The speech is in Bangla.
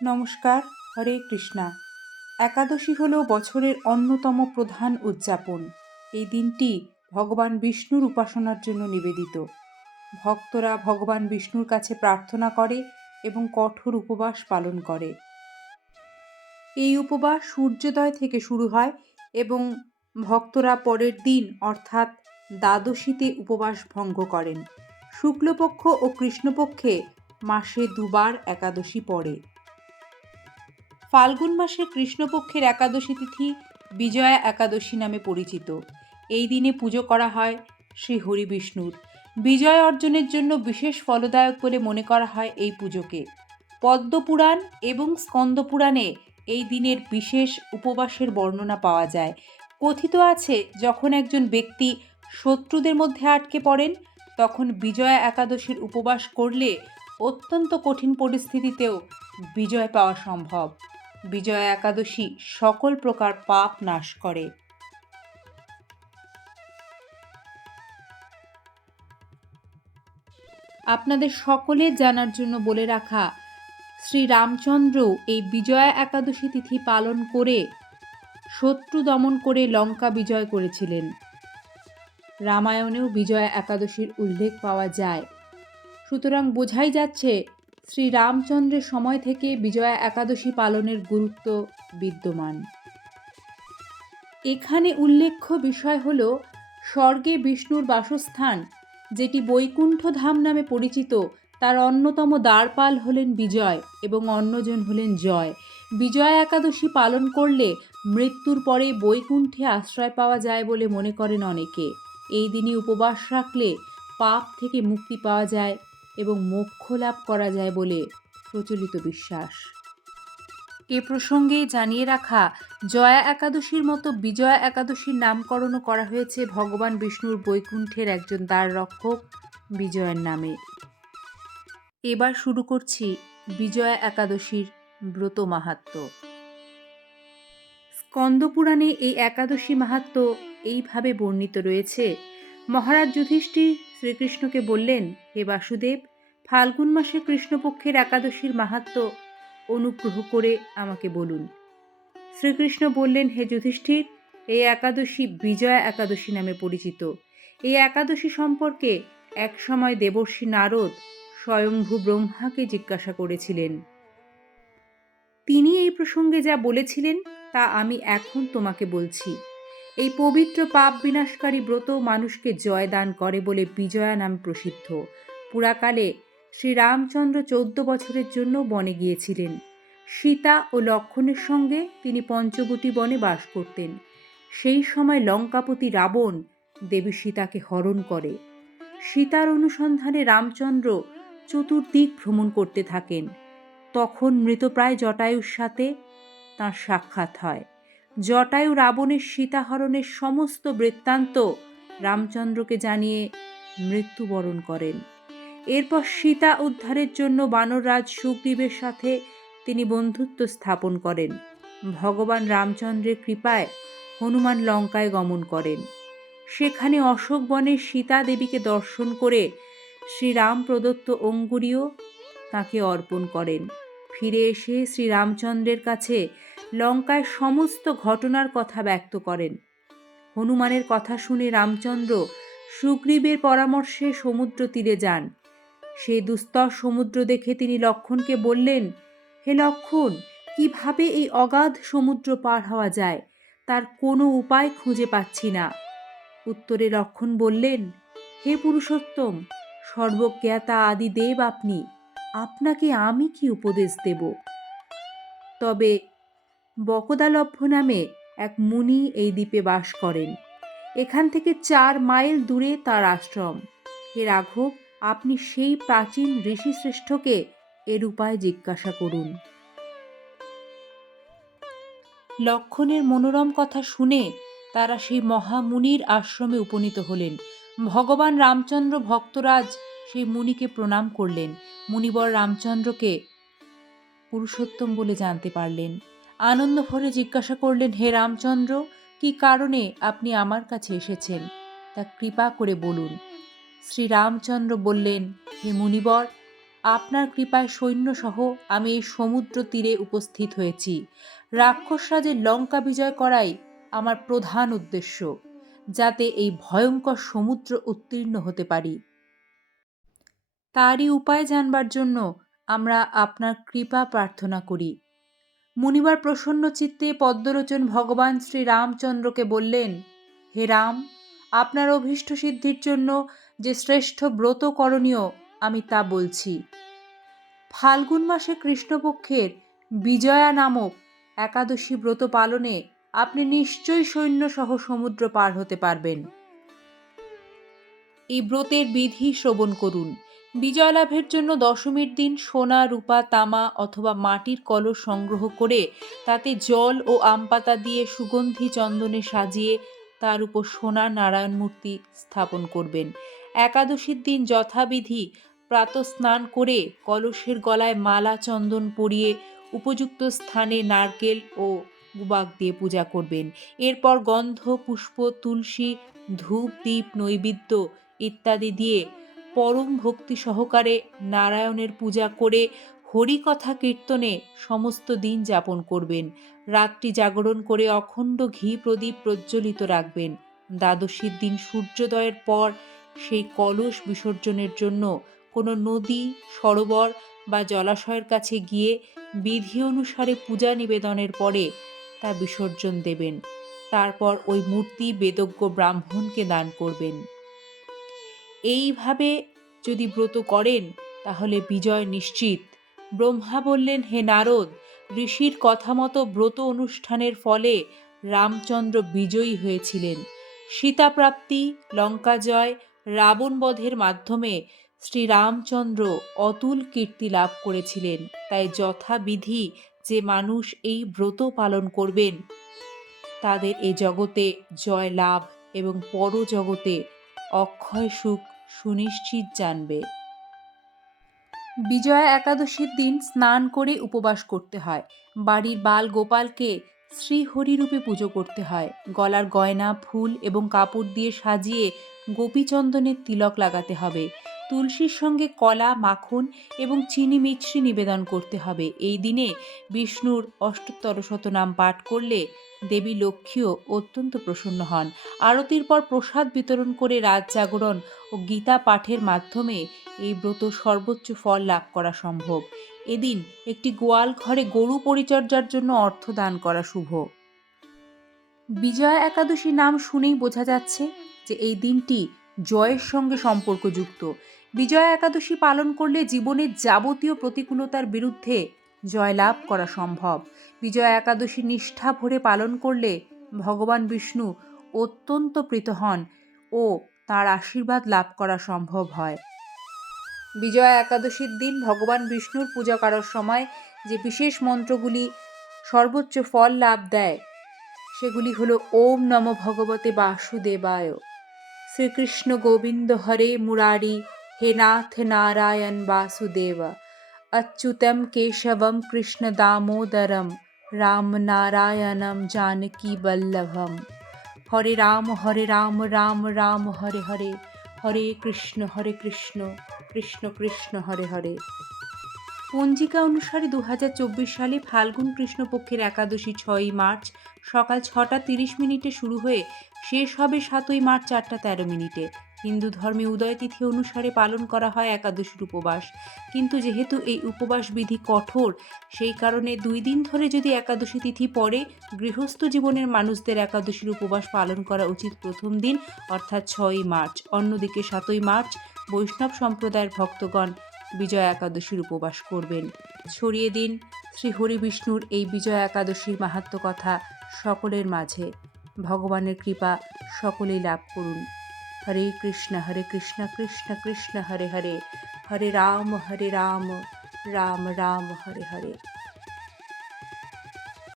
নমস্কার। হরে কৃষ্ণা। একাদশী হল বছরের অন্যতম প্রধান উদযাপন। এই দিনটি ভগবান বিষ্ণুর উপাসনার জন্য নিবেদিত। ভক্তরা ভগবান বিষ্ণুর কাছে প্রার্থনা করে এবং কঠোর উপবাস পালন করে। এই উপবাস সূর্যোদয় থেকে শুরু হয় এবং ভক্তরা পরের দিন অর্থাৎ দ্বাদশীতে উপবাস ভঙ্গ করেন। শুক্লপক্ষ ও কৃষ্ণপক্ষে মাসে দুবার একাদশী পড়ে। ফাল্গুন মাসের কৃষ্ণপক্ষের একাদশী তিথি বিজয়া একাদশী নামে পরিচিত। এই দিনে পুজো করা হয় শ্রী হরি বিষ্ণুর। বিজয় অর্জনের জন্য বিশেষ ফলদায়ক বলে মনে করা হয় এই পুজোকে। পদ্মপুরাণ এবং স্কন্দপুরাণে এই দিনের বিশেষ উপবাসের বর্ণনা পাওয়া যায়। কথিত আছে, যখন একজন ব্যক্তি শত্রুদের মধ্যে আটকে পড়েন, তখন বিজয়া একাদশীর উপবাস করলে অত্যন্ত কঠিন পরিস্থিতিতেও বিজয় পাওয়া সম্ভব। বিজয়া একাদশী সকল প্রকার পাপ নাশ করে। আপনাদের সকলের জানার জন্য বলে রাখা, শ্রী রামচন্দ্র এই বিজয়া একাদশী তিথি পালন করে শত্রু দমন করে লঙ্কা বিজয় করেছিলেন। রামায়ণেও বিজয়া একাদশীর উল্লেখ পাওয়া যায়। সুতরাং বোঝাই যাচ্ছে শ্রী রামচন্দ্রের সময় থেকে বিজয়া একাদশী পালনের গুরুত্ব বিদ্যমান। এখানে উল্লেখ্য বিষয় হল, স্বর্গে বিষ্ণুর বাসস্থান, যেটি বৈকুণ্ঠ ধাম নামে পরিচিত, তার অন্যতম দ্বারপাল হলেন বিজয় এবং অন্যজন হলেন জয়। বিজয়া একাদশী পালন করলে মৃত্যুর পরে বৈকুণ্ঠে আশ্রয় পাওয়া যায় বলে মনে করেন অনেকে। এই দিনে উপবাস রাখলে পাপ থেকে মুক্তি পাওয়া যায় এবং মোক্ষ লাভ করা যায় বলে প্রচলিত বিশ্বাস। এ প্রসঙ্গে জানিয়ে রাখা, জয়া একাদশীর মতো বিজয়া একাদশীর নামকরণও করা হয়েছে ভগবান বিষ্ণুর বৈকুণ্ঠের একজন দ্বার রক্ষক বিজয়ের নামে। এবার শুরু করছি বিজয়া একাদশীর ব্রত মাহাত্ম্য। স্কন্দপুরাণে এই একাদশী মাহাত্ম্য এইভাবে বর্ণিত রয়েছে। মহারাজ যুধিষ্ঠির শ্রীকৃষ্ণকে বললেন, হে বাসুদেব, ফাল্গুন মাসে কৃষ্ণপক্ষের একাদশীর মাহাত্ম্য অনুগ্রহ করে আমাকে বলুন। শ্রীকৃষ্ণ বললেন, হে যুধিষ্ঠির, এই একাদশী বিজয়া একাদশী নামে পরিচিত। এই একাদশী সম্পর্কে একসময় দেবর্ষি নারদ স্বয়ংভূ ব্রহ্মাকে জিজ্ঞাসা করেছিলেন। তিনি এই প্রসঙ্গে যা বলেছিলেন তা আমি এখন তোমাকে বলছি। এই পবিত্র পাপ বিনাশকারী ব্রত মানুষকে জয় দান করে বলে বিজয়া নাম প্রসিদ্ধ। পুরাকালে শ্রীরামচন্দ্র 14 বছরের জন্য বনে গিয়েছিলেন। সীতা ও লক্ষ্মণের সঙ্গে তিনি পঞ্চবটী বনে বাস করতেন। সেই সময় লঙ্কাপতি রাবণ দেবী সীতাকে হরণ করে। সীতার অনুসন্ধানে রামচন্দ্র চতুর্দিক ভ্রমণ করতে থাকেন। তখন মৃতপ্রায় জটায়ুর সাথে তাঁর সাক্ষাৎ হয়। জটায়ু রাবণের সীতাহরণের সমস্ত বৃত্তান্ত রামচন্দ্রকে জানিয়ে মৃত্যুবরণ করেন। এরপর সীতা উদ্ধারের জন্য বানররাজ সুগ্রীবের সাথে তিনি বন্ধুত্ব স্থাপন করেন। ভগবান রামচন্দ্রের কৃপায় হনুমান লঙ্কায় গমন করেন। সেখানে অশোক বনে সীতা দেবীকে দর্শন করে শ্রীরাম প্রদত্ত অঙ্গুরীও তাঁকে অর্পণ করেন। ফিরে এসে শ্রীরামচন্দ্রের কাছে লঙ্কায় সমস্ত ঘটনার কথা ব্যক্ত করেন। হনুমানের কথা শুনে রামচন্দ্র সুগ্রীবের পরামর্শে সমুদ্র তীরে যান। সেই দুস্তর সমুদ্র দেখে তিনি লক্ষ্মণকে বললেন, হে লক্ষ্মণ, কিভাবে এই অগাধ সমুদ্র পার হওয়া যায় তার কোনো উপায় খুঁজে পাচ্ছি না। উত্তরে লক্ষ্মণ বললেন, হে পুরুষোত্তম, সর্বজ্ঞাতা আদি দেব আপনি, আপনাকে আমি কি উপদেশ দেব? তবে বকদালভ্য নামে এক মুনি এই দ্বীপে বাস করেন। এখান থেকে 4 মাইল দূরে তার আশ্রম। হে রাঘব, আপনি সেই প্রাচীন ঋষিশ্রেষ্ঠকে এর উপায় জিজ্ঞাসা করুন। লক্ষ্মণের মনোরম কথা শুনে তারা সেই মহামুনির আশ্রমে উপনীত হলেন। ভগবান রামচন্দ্র ভক্তরাজ সেই মুনিকে প্রণাম করলেন। মুনিবর রামচন্দ্রকে পুরুষোত্তম বলে জানতে পারলেন। আনন্দ ভরে জিজ্ঞাসা করলেন, হে রামচন্দ্র, কি কারণে আপনি আমার কাছে এসেছেন তা কৃপা করে বলুন। শ্রী রামচন্দ্র বললেন, হে মুনিবর, আপনার কৃপায় সৈন্যসহ আমি এই সমুদ্র তীরে উপস্থিত হয়েছি। রাক্ষসরাজের লঙ্কা বিজয় করাই আমার প্রধান উদ্দেশ্য, যাতে এই ভয়ঙ্কর সমুদ্র উত্তীর্ণ হতে পারি। তারই উপায় জানবার জন্য আমরা আপনার কৃপা প্রার্থনা করি। মুনিবার প্রসন্ন চিত্তে পদ্মলোচন ভগবান শ্রী রামচন্দ্রকে বললেন, হে রাম, আপনার অভীষ্ট সিদ্ধির জন্য যে শ্রেষ্ঠ ব্রত করণীয় আমি তা বলছি। ফাল্গুন মাসে কৃষ্ণপক্ষের বিজয়া নামক একাদশী ব্রত পালনে আপনি নিশ্চয়ই সৈন্যসহ সমুদ্র পার হতে পারবেন। এই ব্রতের বিধি শ্রবণ করুন। বিজয় লাভের জন্য দশমীর দিন সোনা, রূপা, তামা অথবা মাটির কলস সংগ্রহ করে তাতে জল ও আম পাতা দিয়ে সুগন্ধি চন্দনে সাজিয়ে তার উপর সোনার নারায়ণ মূর্তি স্থাপন করবেন। একাদশীর দিন যথাবিধি প্রাতঃস্নান করে কলসের গলায় মালা চন্দন পরিয়ে উপযুক্ত স্থানে নারকেল ও গুবাক দিয়ে পূজা করবেন। এরপর গন্ধ, পুষ্প, তুলসী, ধূপ, দীপ, নৈবেদ্য ইত্যাদি দিয়ে পরম ভক্তি সহকারে নারায়ণের পূজা করে হরিকথা কীর্তনে সমস্ত দিন যাপন করবেন। রাত্রি জাগরণ করে অখণ্ড ঘি প্রদীপ প্রজ্বলিত রাখবেন। দ্বাদশীর দিন সূর্যোদয়ের পর সেই কলস বিসর্জনের জন্য কোনো নদী, সরোবর বা জলাশয়ের কাছে গিয়ে বিধি অনুসারে পূজা নিবেদনের পরে তা বিসর্জন দেবেন। তারপর ওই মূর্তি বেদজ্ঞ ব্রাহ্মণকে দান করবেন। এইভাবে যদি ব্রত করেন তাহলে বিজয় নিশ্চিত। ব্রহ্মা বললেন, হে নারদ, ঋষির কথা মতো ব্রত অনুষ্ঠানের ফলে রামচন্দ্র বিজয়ী হয়েছিলেন। সীতাপ্রাপ্তি, লঙ্কা জয়, রাবণ বধের মাধ্যমে শ্রীরামচন্দ্র অতুল কীর্তি লাভ করেছিলেন। তাই যথাবিধি যে মানুষ এই ব্রত পালন করবেন তাদের এ জগতে জয় লাভ এবং পরজগতে অক্ষয় সুখ সুনিশ্চিত জানবে। বিজয়া একাদশীর দিন স্নান করে উপবাস করতে হয়। বাড়ির বাল গোপালকে শ্রীহরিরূপে পুজো করতে হয়। গলার গয়না, ফুল এবং কাপড় দিয়ে সাজিয়ে গোপীচন্দনের তিলক লাগাতে হবে। তুলসীর সঙ্গে কলা, মাখন এবং চিনি মিছরি নিবেদন করতে হবে। এই দিনে বিষ্ণুর অষ্টোত্তর শতনাম পাঠ করলে দেবী লক্ষ্মীও অত্যন্ত প্রসন্ন হন। আরতির পর প্রসাদ বিতরণ করে রাত জাগরণ ও গীতা পাঠের মাধ্যমে এই ব্রত সর্বোচ্চ ফল লাভ করা সম্ভব। এদিন একটি গোয়াল ঘরে গরু পরিচর্যার জন্য অর্থ দান করা শুভ। বিজয়া একাদশী নাম শুনেই বোঝা যাচ্ছে যে এই দিনটি জয়ের সঙ্গে সম্পর্কযুক্ত। বিজয়া একাদশী পালন করলে জীবনের যাবতীয় প্রতিকূলতার বিরুদ্ধে জয়লাভ করা সম্ভব। বিজয়া একাদশী নিষ্ঠা ভরে পালন করলে ভগবান বিষ্ণু অত্যন্ত প্রীত হন ও তাঁর আশীর্বাদ লাভ করা সম্ভব হয়। বিজয়া একাদশীর দিন ভগবান বিষ্ণুর পূজা করার সময় যে বিশেষ মন্ত্রগুলি সর্বোচ্চ ফল লাভ দেয় সেগুলি হলো ওম নমো ভগবতে বাসুদেবায়, শ্রীকৃষ্ণ গোবিন্দ হরে মুরারি, হে নাথ নারায়ণ বাসুদেব, অচ্যুতম কেশবম কৃষ্ণ দামোদরম, রাম নারায়ণম জানকী বল্লভম। হরে রাম রাম রাম হরে হরে, হরে কৃষ্ণ কৃষ্ণ কৃষ্ণ হরে হরে। পঞ্জিকা অনুসারে 2024 সালে ফাল্গুন কৃষ্ণপক্ষের একাদশী 6ই মার্চ সকাল 6:30 শুরু হয়ে শেষ হবে 7ই মার্চ 8:13। হিন্দু ধর্মে উদয় তিথি অনুসারে পালন করা হয় একাদশীর উপবাস। কিন্তু যেহেতু এই উপবাস বিধি কঠোর, সেই কারণে 2 দিন ধরে যদি একাদশী তিথি পড়ে, গৃহস্থ জীবনের মানুষদের একাদশীর উপবাস পালন করা উচিত প্রথম দিন অর্থাৎ 6ই মার্চ। অন্যদিকে 7ই মার্চ বৈষ্ণব সম্প্রদায়ের ভক্তগণ বিজয়া একাদশীর উপবাস করবেন। ছড়িয়ে দিন শ্রীহরি বিষ্ণুর এই বিজয়া একাদশীর মাহাত্ম্য কথা সকলের মাঝে। ভগবানের কৃপা সকলেই লাভ করুন। হরে কৃষ্ণ কৃষ্ণ কৃষ্ণ হরে হরে, হরে রাম রাম রাম হরে হরে।